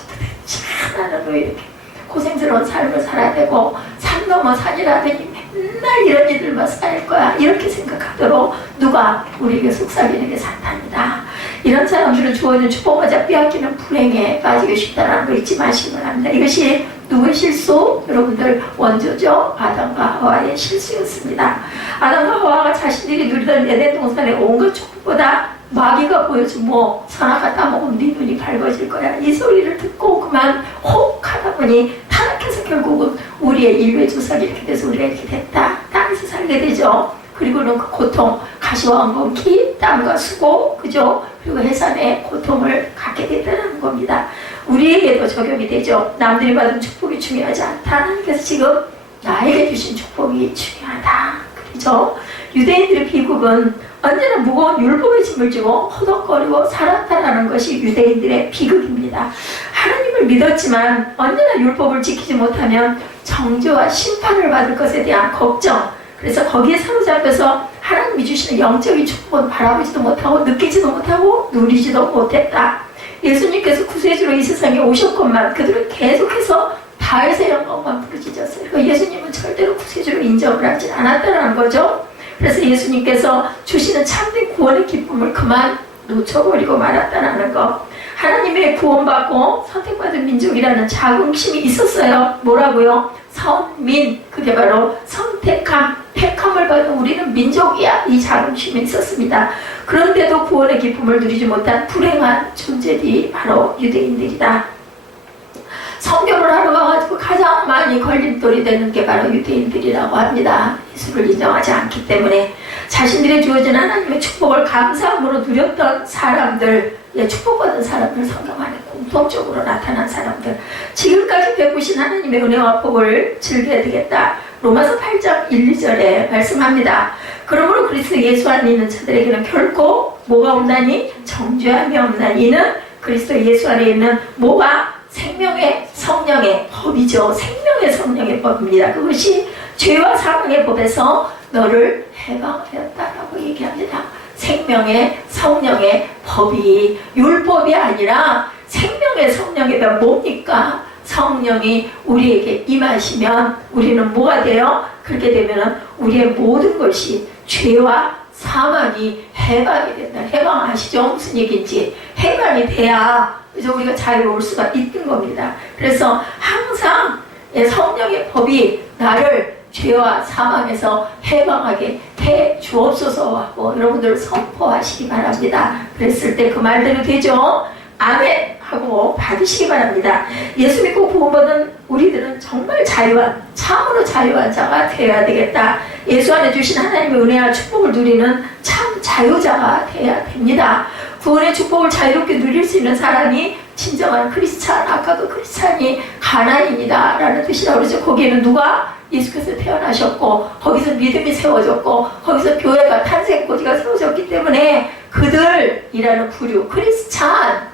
나는 왜 이렇게 고생스러운 삶을 살아야 되고 산 넘어 산이라더니 맨날 이런 일들만 쌓일 거야 이렇게 생각하도록 누가 우리에게 속삭이는 게 사탄이다. 이런 사람들은 주어진 축복마저 빼앗기는 불행에 빠지기 쉽다는 거 잊지 마시기 바랍니다. 이것이 누구의 실수? 여러분들 원조죠. 아담과 하와의 실수였습니다. 아담과 하와가 자신들이 누리던 에덴 동산의 온갖 축복보다 마귀가 보여준 뭐 선악과 따먹으면 네 눈이 밝아질 거야 이 소리를 듣고 그만 혹 하다 보니 타락해서 결국은 우리의 인류의 조상이 이렇게 돼서 우리가 이렇게 됐다. 땅에서 살게 되죠. 그리고는 그 고통, 가시와 엉겅퀴, 땀과 수고, 그죠? 그리고 해산의 고통을 갖게 됐다는 겁니다. 우리에게도 적용이 되죠. 남들이 받은 축복이 중요하지 않다. 하나님께서 지금 나에게 주신 축복이 중요하다. 그죠? 유대인들의 비극은 언제나 무거운 율법의 짐을 지고 허덕거리고 살았다라는 것이 유대인들의 비극입니다. 하나님을 믿었지만 언제나 율법을 지키지 못하면 정죄와 심판을 받을 것에 대한 걱정, 그래서 거기에 사로잡혀서 하나님이 주시는 영적인 축복은 바라보지도 못하고 느끼지도 못하고 누리지도 못했다. 예수님께서 구세주로 이 세상에 오셨건만 그들은 계속해서 다윗의 영광만 부르짖었어요. 예수님은 절대로 구세주로 인정을 하지 않았다는 거죠. 그래서 예수님께서 주시는 참된 구원의 기쁨을 그만 놓쳐버리고 말았다는 거. 하나님의 구원받고 선택받은 민족이라는 자긍심이 있었어요. 뭐라고요? 선민, 그게 바로 선택함, 택함을 받은 우리는 민족이야. 이 자긍심이 있었습니다. 그런데도 구원의 기쁨을 누리지 못한 불행한 존재들이 바로 유대인들이다. 성경을 하러 가가지고 가장 많이 걸림돌이 되는 게 바로 유대인들이라고 합니다. 예수를 인정하지 않기 때문에 자신들의 주어진 하나님의 축복을 감사함으로 누렸던 사람들, 축복받은 사람들, 성경 안에 공통적으로 나타난 사람들, 지금까지 베푸신 하나님의 은혜와 복을 즐겨야 되겠다. 로마서 8장 1, 2절에 말씀합니다. 그러므로 그리스도 예수 안에 있는 자들에게는 결코 뭐가 없나니? 정죄함이 없나니. 이는 그리스도 예수 안에 있는 뭐가? 생명의 성령의 법이죠. 생명의 성령의 법입니다. 그것이 죄와 사망의 법에서 너를 해방하였다라고 얘기합니다. 생명의 성령의 법이 율법이 아니라 생명의 성령의 법. 뭡니까? 성령이 우리에게 임하시면 우리는 뭐가 돼요? 그렇게 되면 우리의 모든 것이 죄와 사망이 해방이 된다. 해방 아시죠? 무슨 얘기인지. 해방이 돼야 그래서 우리가 자유로울 수가 있는 겁니다. 그래서 항상 성령의 법이 나를 죄와 사망에서 해방하게 해 주옵소서 하고 여러분들 선포하시기 바랍니다. 그랬을 때 그 말대로 되죠? 아멘 하고 받으시기 바랍니다. 예수 믿고 구원받은 우리들은 정말 자유한, 참으로 자유한 자가 되어야 되겠다. 예수 안에 주신 하나님의 은혜와 축복을 누리는 참 자유자가 되어야 됩니다. 구원의 축복을 자유롭게 누릴 수 있는 사람이 진정한 크리스찬, 아까 그 크리스찬이 가나안입니다 라는 뜻이라고 그러죠. 거기에는 누가? 예수께서 태어나셨고 거기서 믿음이 세워졌고 거기서 교회가 탄생고지가 세워졌기 때문에 그들이라는 부류, 크리스찬,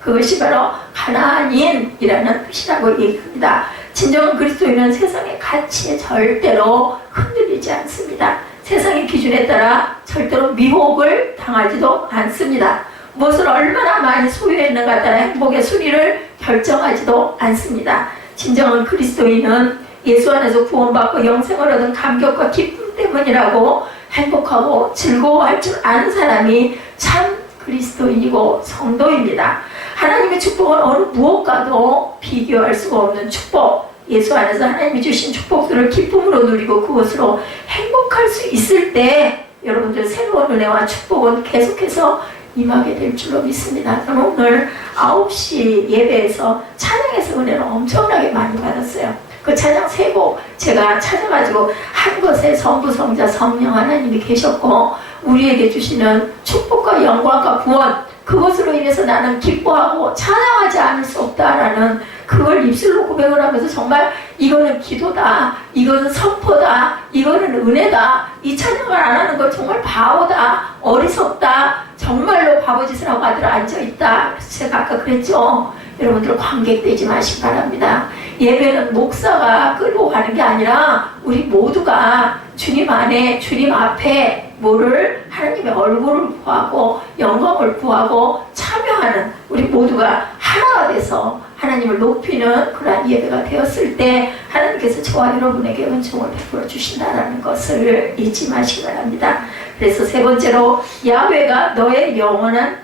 그것이 바로 가나안인이라는 뜻이라고 얘기합니다. 진정한 그리스도인은 세상의 가치에 절대로 흔들리지 않습니다. 세상의 기준에 따라 절대로 미혹을 당하지도 않습니다. 무엇을 얼마나 많이 소유했는가 따라 행복의 순위를 결정하지도 않습니다. 진정한 그리스도인은 예수 안에서 구원받고 영생을 얻은 감격과 기쁨 때문이라고 행복하고 즐거워할 줄 아는 사람이 참 그리스도인이고 성도입니다. 하나님의 축복은 어느 무엇과도 비교할 수가 없는 축복. 예수 안에서 하나님이 주신 축복들을 기쁨으로 누리고 그것으로 행복할 수 있을 때 여러분들 새로운 은혜와 축복은 계속해서 임하게 될 줄로 믿습니다. 저는 오늘 9시 예배에서 찬양에서 은혜를 엄청나게 많이 받았어요. 그 찬양 세 곡 제가 찾아가지고 한 것에 성부, 성자, 성령 하나님이 계셨고 우리에게 주시는 축복과 영광과 구원, 그것으로 인해서 나는 기뻐하고 찬양하지 않을 수 없다라는 그걸 입술로 고백을 하면서 정말 이거는 기도다, 이거는 선포다, 이거는 은혜다, 이 찬양을 안 하는 건 정말 바보다, 어리석다, 정말로 바보짓을 하고 아들 앉아있다. 그래서 제가 아까 그랬죠. 여러분들 관객되지 마시기 바랍니다. 예배는 목사가 끌고 가는 게 아니라 우리 모두가 주님 안에, 주님 앞에 뭐를 하나님의 얼굴을 구하고 영광을 구하고 참여하는 우리 모두가 하나가 돼서 하나님을 높이는 그러한 예배가 되었을 때 하나님께서 저와 여러분에게 은총을 베풀어 주신다는 것을 잊지 마시기 바랍니다. 그래서 세 번째로 야훼가 너의 영원한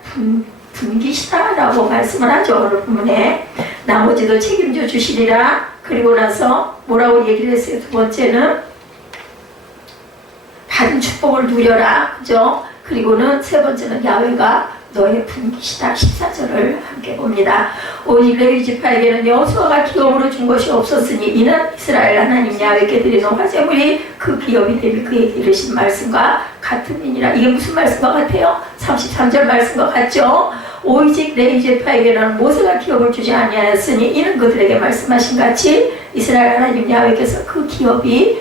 분기시다라고 말씀을 하죠. 오늘 본문에 나머지도 책임져 주시리라. 그리고 나서 뭐라고 얘기를 했어요? 두 번째는 받은 축복을 누려라. 그죠? 그리고는 세 번째는 야훼가 너의 분기시다. 14절을 함께 봅니다. 오직 레위 지파에게는 여호수아가 기업으로 준 것이 없었으니 이는 이스라엘 하나님 야훼께 드리는 화제물이 그 기업이 되니 그에게 이르신 말씀과 같음이니라. 이게 무슨 말씀과 같아요? 33절 말씀과 같죠? 오직 레위 지파에게는 모세가 기업을 주지 아니하였으니 이는 그들에게 말씀하신 같이 이스라엘 하나님 야훼께서 그 기업이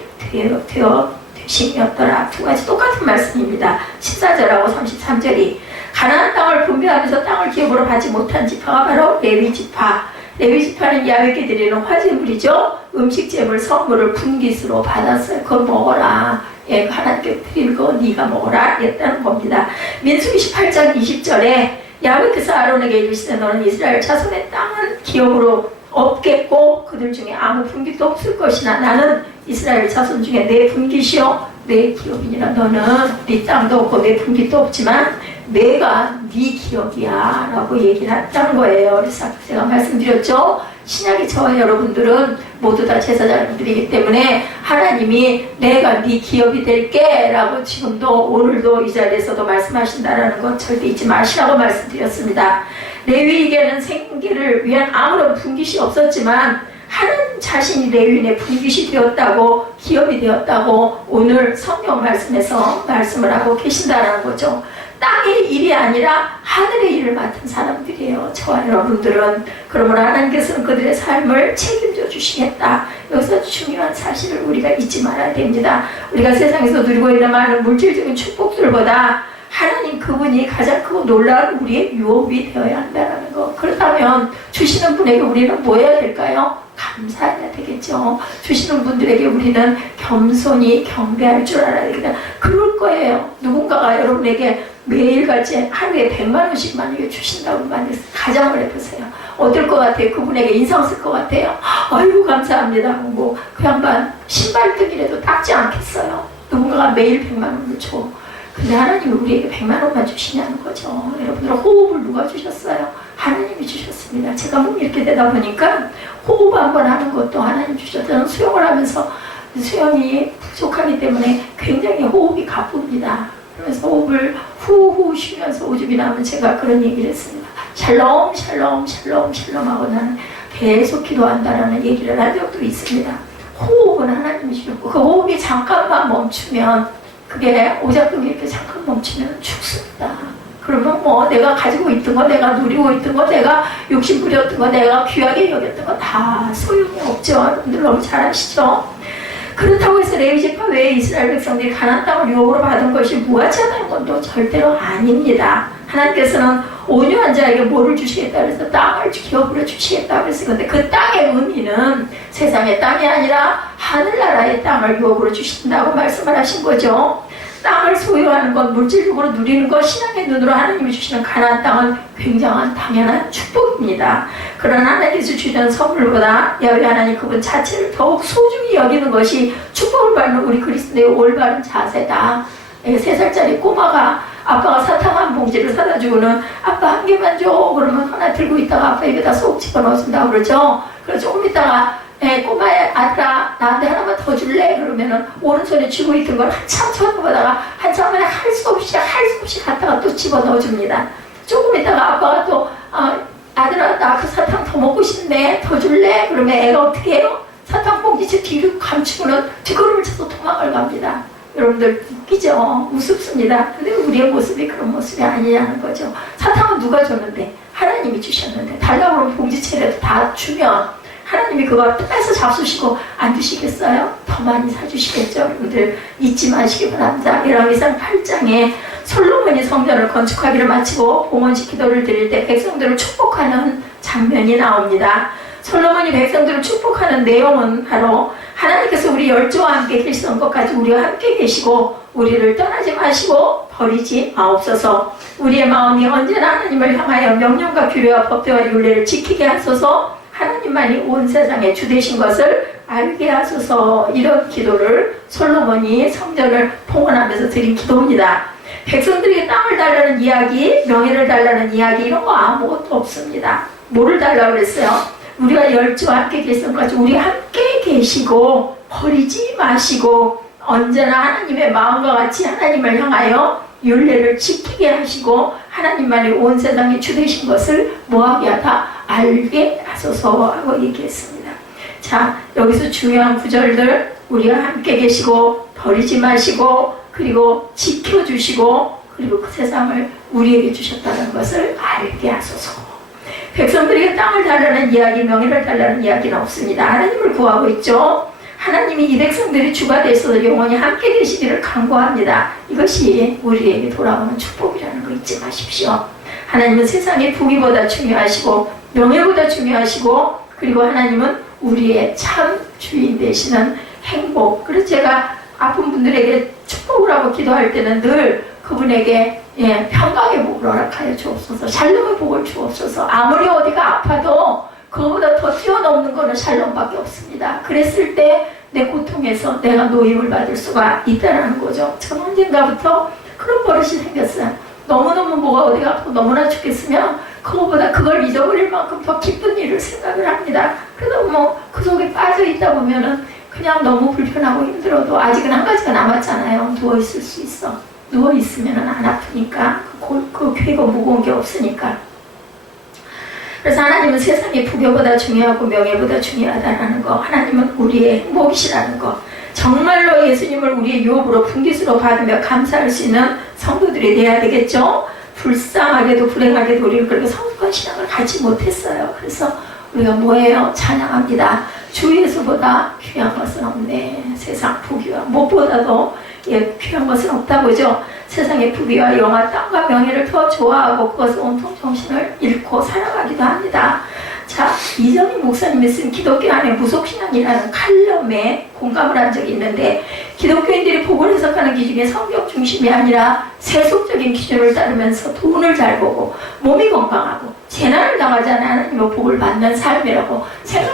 되심이었더라. 두 가지 똑같은 말씀입니다. 14절하고 33절이 가나안 땅을 분배하면서 땅을 기업으로 받지 못한 지파가 바로 레위 지파. 레위 지파는 야훼께 드리는 화제물이죠. 음식 제물 선물을 분깃으로 받았어요. 그거 먹어라. 하나님께 드릴 거 네가 먹어라 했다는 겁니다. 민수기 18장 20절에 야훼께서 아론에게 이르시되 너는 이스라엘 자손의 땅은 기업으로 없겠고 그들 중에 아무 분깃도 없을 것이나 나는 이스라엘 자손 중에 내 분깃이요 내 기업이니라. 너는 네 땅도 없고 내 분깃도 없지만 내가 네 기업이야 라고 얘기를 했다는 거예요. 그래서 제가 말씀드렸죠. 신약의 저와 여러분들은 모두 다 제사장님들이기 때문에 하나님이 내가 네 기업이 될게 라고 지금도 오늘도 이 자리에서도 말씀하신다라는 것 절대 잊지 마시라고 말씀드렸습니다. 레위에게는 생계를 위한 아무런 분깃이 없었지만 하나님 자신이 레위인의 분깃이 되었다고, 기업이 되었다고 오늘 성경 말씀에서 말씀을 하고 계신다는 거죠. 땅의 일이 아니라 하늘의 일을 맡은 사람들이에요. 저와 여러분들은. 그러므로 하나님께서는 그들의 삶을 책임져 주시겠다. 여기서 중요한 사실을 우리가 잊지 말아야 됩니다. 우리가 세상에서 누리고 있는 많은 물질적인 축복들보다 하나님 그분이 가장 크고 놀라운 우리의 유업이 되어야 한다는 것. 그렇다면 주시는 분에게 우리는 뭐 해야 될까요? 감사해야 되겠죠. 주시는 분들에게 우리는 겸손히 경배할 줄 알아야 되겠다. 그럴 거예요. 누군가가 여러분에게 매일같이 하루에 100만 원씩 만약에 주신다고 만약에 가정을 해보세요. 어떨 것 같아요? 그분에게 인상 쓸 것 같아요? 아이고 감사합니다. 뭐 그 양반 신발등이라도 닦지 않겠어요? 누군가가 매일 100만 원을 줘. 근데 하나님이 우리에게 100만 원만 주시냐는 거죠. 여러분들 호흡을 누가 주셨어요? 하나님이 주셨습니다. 제가 뭐 이렇게 되다 보니까 호흡 한번 하는 것도 하나님 주셨어요. 저는 수영을 하면서 수영이 부족하기 때문에 굉장히 호흡이 가쁩니다. 그래서 호흡을 후후 쉬면서 오줌이 나면 제가 그런 얘기를 했습니다. 샬롬 샬롬 샬롬 샬롬 하고 나는 계속 기도한다라는 얘기를 한 적도 있습니다. 호흡은 하나님이 주셨고 그 호흡이 잠깐만 멈추면 그게 오작동이 이렇게 잠깐 멈추면 죽습니다. 그러면 뭐 내가 가지고 있던 거, 내가 누리고 있던 거, 내가 욕심 부렸던 거, 내가 귀하게 여겼던 거 다 소용이 없죠. 여러분들 너무 잘 아시죠? 그렇다고 해서 레위지파 외에 이스라엘 백성들이 가나안 땅을 유업으로 받은 것이 무가치하다는 것도 절대로 아닙니다. 하나님께서는 온유한 자에게 뭐를 주시겠다 그래서 땅을 기업으로 주시겠다 그랬어요. 근데 그 땅의 의미는 세상의 땅이 아니라 하늘나라의 땅을 유업으로 주신다고 말씀을 하신 거죠. 땅을 소유하는 것, 물질적으로 누리는 것, 신앙의 눈으로 하나님이 주시는 가나안 땅은 굉장한 당연한 축복입니다. 그러나 하나님께서 주시는 선물보다 야훼 하나님 그분 자체를 더욱 소중히 여기는 것이 축복을 받는 우리 그리스도의 올바른 자세다. 3살짜리 꼬마가 아빠가 사탕 한 봉지를 사다 주고는 아빠 한 개만 줘 그러면 하나 들고 있다가 아빠 입에다 쏙 집어넣어준다고 그러죠. 그래서 조금 있다가 꼬마의 아들아 나한테 하나만 더 줄래? 그러면은 오른손에 쥐고 있던 걸 한참 쳐다보다가 한참 만에 할 수 없이 갖다가 또 집어넣어줍니다. 조금 있다가 아빠가 또 아들아 나 그 사탕 더 먹고 싶네 더 줄래? 그러면 애가 어떻게 해요? 사탕 봉지채 뒤로 감추고는 뒷걸음을 쳐서 도망을 갑니다. 여러분들 웃기죠? 우습습니다. 근데 우리의 모습이 그런 모습이 아니냐는 거죠. 사탕은 누가 줬는데? 하나님이 주셨는데 달라고 하면 봉지채라도 다 주면 하나님이 그걸 뺏어 잡수시고 안 주시겠어요? 더 많이 사주시겠죠? 여러분들 잊지 마시기 바랍니다. 열왕기상 8장에 솔로몬이 성전을 건축하기를 마치고 봉헌식 기도를 드릴 때 백성들을 축복하는 장면이 나옵니다. 솔로몬이 백성들을 축복하는 내용은 바로 하나님께서 우리 열조와 함께 계시던 것까지 우리와 함께 계시고 우리를 떠나지 마시고 버리지 마옵소서. 우리의 마음이 언제나 하나님을 향하여 명령과 규례와 법대와 율례를 지키게 하소서. 하나님만이 온 세상에 주 되신 것을 알게 하소서. 이런 기도를 솔로몬이 성전을 봉헌하면서 드린 기도입니다. 백성들에게 땅을 달라는 이야기, 명예를 달라는 이야기 이런 거 아무것도 없습니다. 뭐를 달라고 그랬어요? 우리가 열조와 함께 계시던 것까지 우리 함께 계시고 버리지 마시고 언제나 하나님의 마음과 같이 하나님을 향하여 율례를 지키게 하시고 하나님만이 온 세상에 주 되신 것을 뭐하게 하다 알게 하소서 하고 얘기했습니다. 자, 여기서 중요한 구절들 우리와 함께 계시고 버리지 마시고 그리고 지켜주시고 그리고 그 세상을 우리에게 주셨다는 것을 알게 하소서. 백성들에게 땅을 달라는 이야기, 명예를 달라는 이야기는 없습니다. 하나님을 구하고 있죠. 하나님이 이 백성들이 주가 되셔서 영원히 함께 계시기를 간구합니다. 이것이 우리에게 돌아오는 축복이라는 거 잊지 마십시오. 하나님은 세상의 부귀보다 중요하시고 명예보다 중요하시고 그리고 하나님은 우리의 참 주인 되시는 행복. 그래서 제가 아픈 분들에게 축복을 하고 기도할 때는 늘 그분에게 평강의 복을 허락하여 주옵소서. 샬롬의 복을 주옵소서. 아무리 어디가 아파도 그거보다 더 뛰어넘는 거는 샬롬밖에 없습니다. 그랬을 때 내 고통에서 내가 노임을 받을 수가 있다는 거죠. 저는 언젠가부터 그런 버릇이 생겼어요. 너무너무 뭐가 어디가 아프고 너무나 죽겠으면 그거보다 그걸 잊어버릴 만큼 더 기쁜 일을 생각을 합니다. 그래서 뭐 그 속에 빠져 있다 보면은 그냥 너무 불편하고 힘들어도 아직은 한 가지가 남았잖아요. 누워있을 수 있어. 누워있으면 안 아프니까 그 괴고 무거운 게 없으니까. 그래서 하나님은 세상의 부귀보다 중요하고 명예보다 중요하다는 거, 하나님은 우리의 행복이시라는 거, 정말로 예수님을 우리의 유업으로 분깃으로 받으며 감사할 수 있는 성도들이 돼야 되겠죠. 불쌍하게도 불행하게도 우리는 그렇게 성숙한 신앙을 갖지 못했어요. 그래서 우리가 뭐예요? 찬양합니다. 주 예수보다 귀한 것은 없네. 세상 부귀와 무엇보다도 귀한 것은 없다고죠. 세상의 부귀와 영화, 땅과 명예를 더 좋아하고 그것을 온통 정신을 잃고 살아가기도 합니다. 자, 이정희 목사님이 쓴 기독교 안의 무속신앙이라는 칼럼에 공감을 한 적이 있는데, 기독교인들이 복을 해석하는 기준이 성경 중심이 아니라 세속적인 기준을 따르면서 돈을 잘 보고 몸이 건강하고 재난을 당하지 않은 하나님의 복을 받는 삶이라고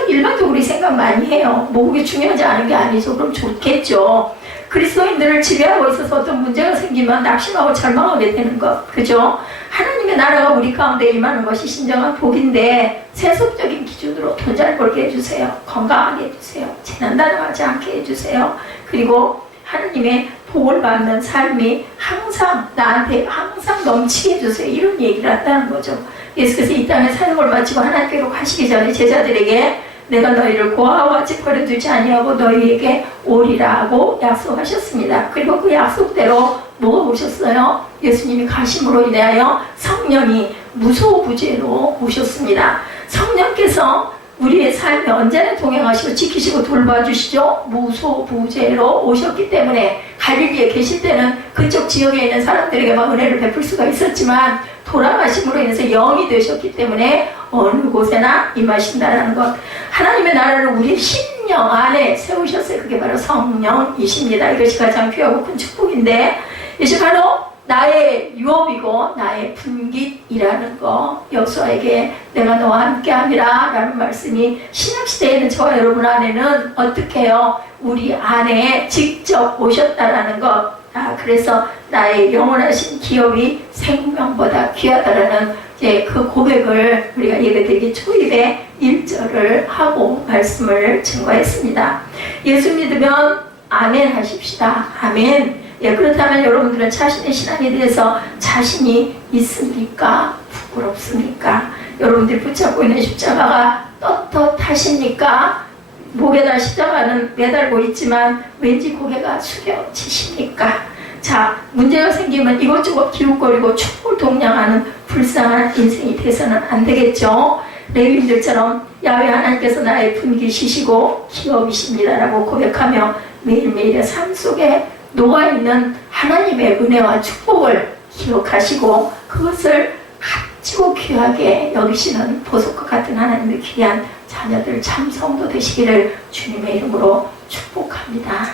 일반적으로 생각 많이 해요. 뭐 그게 중요하지 않은 게 아니죠. 그럼 좋겠죠. 그리스도인들을 지배하고 있어서 어떤 문제가 생기면 낙심하고 절망하게 되는 것, 그죠? 하나님의 나라가 우리 가운데 임하는 것이 진정한 복인데, 세속적인 기준으로 돈 잘 벌게 해주세요. 건강하게 해주세요. 재난 당하지 않게 해주세요. 그리고 하나님의 복을 받는 삶이 항상 나한테 항상 넘치게 해주세요. 이런 얘기를 한다는 거죠. 예수께서 이 땅에 사역을 마치고 하나님께로 가시기 전에 제자들에게 내가 너희를 고아와 같이 버려두지 아니하고 너희에게 오리라고 약속하셨습니다. 그리고 그 약속대로 뭐가 오셨어요? 예수님이 가심으로 인하여 성령이 무소부재로 오셨습니다. 성령께서 우리의 삶에 언제나 동행하시고 지키시고 돌봐주시죠. 무소부재로 오셨기 때문에 갈릴리에 계실 때는 그쪽 지역에 있는 사람들에게만 은혜를 베풀 수가 있었지만, 돌아가심으로 인해서 영이 되셨기 때문에 어느 곳에나 임하신다라는 것. 하나님의 나라를 우리 심령 안에 세우셨어요. 그게 바로 성령이십니다. 이것이 가장 귀하고 큰 축복인데, 이것이 바로 나의 유업이고 나의 분깃이라는 거. 여호수아에게 내가 너와 함께함이라 라는 말씀이 신약시대에는 저와 여러분 안에는 어떻게 해요? 우리 안에 직접 오셨다라는 것. 그래서 나의 영원하신 기업이 생명보다 귀하다라는 그 고백을 우리가 예배드리기 초입에 1절을 하고 말씀을 증거했습니다. 예수 믿으면 아멘 하십시다. 아멘. 그렇다면 여러분들은 자신의 신앙에 대해서 자신이 있습니까? 부끄럽습니까? 여러분들이 붙잡고 있는 십자가가 떳떳하십니까? 목에다 십자가는 매달고 있지만 왠지 고개가 숙여지십니까? 자, 문제가 생기면 이것저것 기웃거리고 축복을 동냥하는 불쌍한 인생이 돼서는 안 되겠죠. 레위인들처럼 야훼 하나님께서 나의 분깃이시고 기업이십니다라고 고백하며 매일매일의 삶 속에 녹아있는 하나님의 은혜와 축복을 기억하시고 그것을 값지고 귀하게 여기시는 보석과 같은 하나님의 귀한 자녀들 참 성도 되시기를 주님의 이름으로 축복합니다.